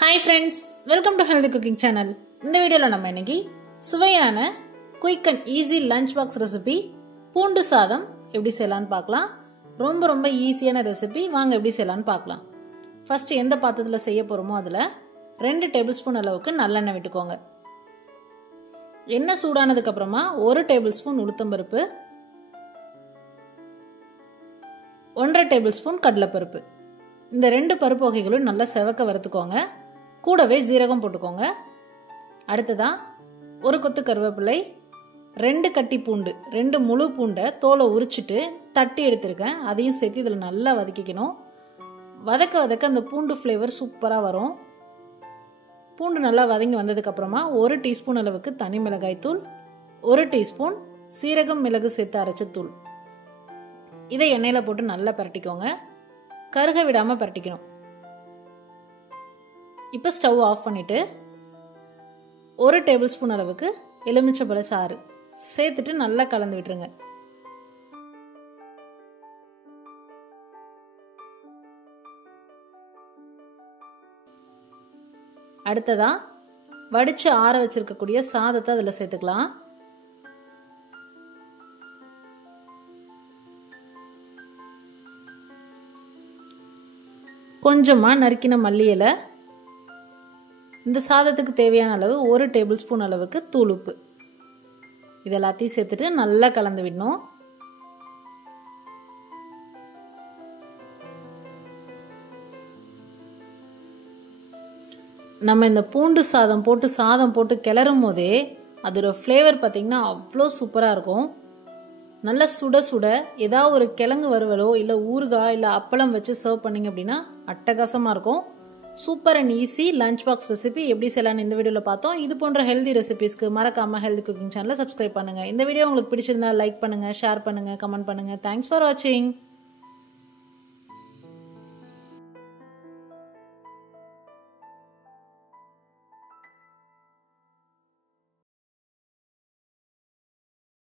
Hi friends, welcome to Healthy Cooking Channel. இந்த வீடியோல நம்ம இன்னைக்கு சுவையான quick and easy lunch box recipe பூண்டு சாதம் எப்படி செய்யலாம்னு பார்க்கலாம். ரொம்ப ஈஸியான ரெசிபி, வாங்க எப்படி செய்யலாம்னு பார்க்கலாம். ஃபர்ஸ்ட் எந்த பாத்திரத்துல செய்ய போறோமோ அதுல 2 டேபிள் ஸ்பூன் அளவுக்கு நல்லெண்ணெய் விட்டுக்கோங்க. எண்ணெய் சூடானதுக்கு அப்புறமா 1 டேபிள் ஸ்பூன் உளுத்தம்பருப்பு, 1.5 டேபிள் ஸ்பூன் கடலைப்பருப்பு. இந்த 2 பருப்பு வகைகளும் நல்லா செவக்க வறுத்துக்கோங்க. கூடவே ஜீரகம் போட்டுக்கோங்க. அடுத்ததா 1 கொத்து கருவேப்பிலை, 2 கட்டி பூண்டு, 2 முழு பூண்டை தோலை உரிச்சிட்டு தட்டி எடுத்திருக்கேன். அதையும் சேர்த்து இதில் நல்லா வதக்கிக்கணும். வதக்க அந்த பூண்டு ஃப்ளேவர் சூப்பராக வரும். பூண்டு நல்லா வதங்கி வந்ததுக்கு அப்புறமா 1 டீஸ்பூன் அளவுக்கு தனி மிளகாய் தூள், 1 டீஸ்பூன் சீரகம் மிளகு சேர்த்து அரைச்ச தூள். இதை எண்ணெயில் போட்டு நல்லா பரட்டிக்கோங்க. கருக விடாம பரட்டிக்கணும். இப்போ ஸ்டவ் ஆஃப் பண்ணிட்டு 1 டேபிள் ஸ்பூன் அளவுக்கு எலுமிச்சம்பழ சாறு சேர்த்துட்டு நல்லா கலந்து விட்டுருங்க. அடுத்ததா வடிச்சு ஆற வச்சிருக்கக்கூடிய சாதத்தை அதில் சேர்த்துக்கலாம். கொஞ்சமா நறுக்கின மல்லி இலை, இந்த சாதத்துக்கு தேவையான அளவு 1 டேபிள் ஸ்பூன் அளவுக்கு தூள் உப்பு, இது எல்லாத்தையும் சேர்த்துட்டு நல்லா கலந்து விடணும். நம்ம இந்த பூண்டு சாதம் போட்டு கிளறும் போதே அதோட ஃப்ளேவர் பார்த்தீங்கன்னா அவ்வளோ சூப்பராக இருக்கும். நல்லா சுட சுட ஏதாவது ஒரு கிழங்கு வறுவலோ இல்லை ஊறுகாய் இல்லை அப்பளம் வச்சு சர்வ் பண்ணிங்க அப்படின்னா அட்டகாசமாக இருக்கும். Super and easy lunch box recipe எப்படி செய்யலான்னு இந்த வீடியோவில் பார்த்தோம். இது போன்ற ஹெல்தி ரெசிபிஸ்க்கு மறக்காம ஹெல்தி குக்கிங் சேனலை சப்ஸ்கிரைப் பண்ணுங்கள். இந்த வீடியோ உங்களுக்கு பிடிச்சிருந்தா லைக் பண்ணுங்கள், ஷேர் பண்ணுங்கள், கமெண்ட் பண்ணுங்கள். தேங்க்ஸ் ஃபார் வாட்சிங்.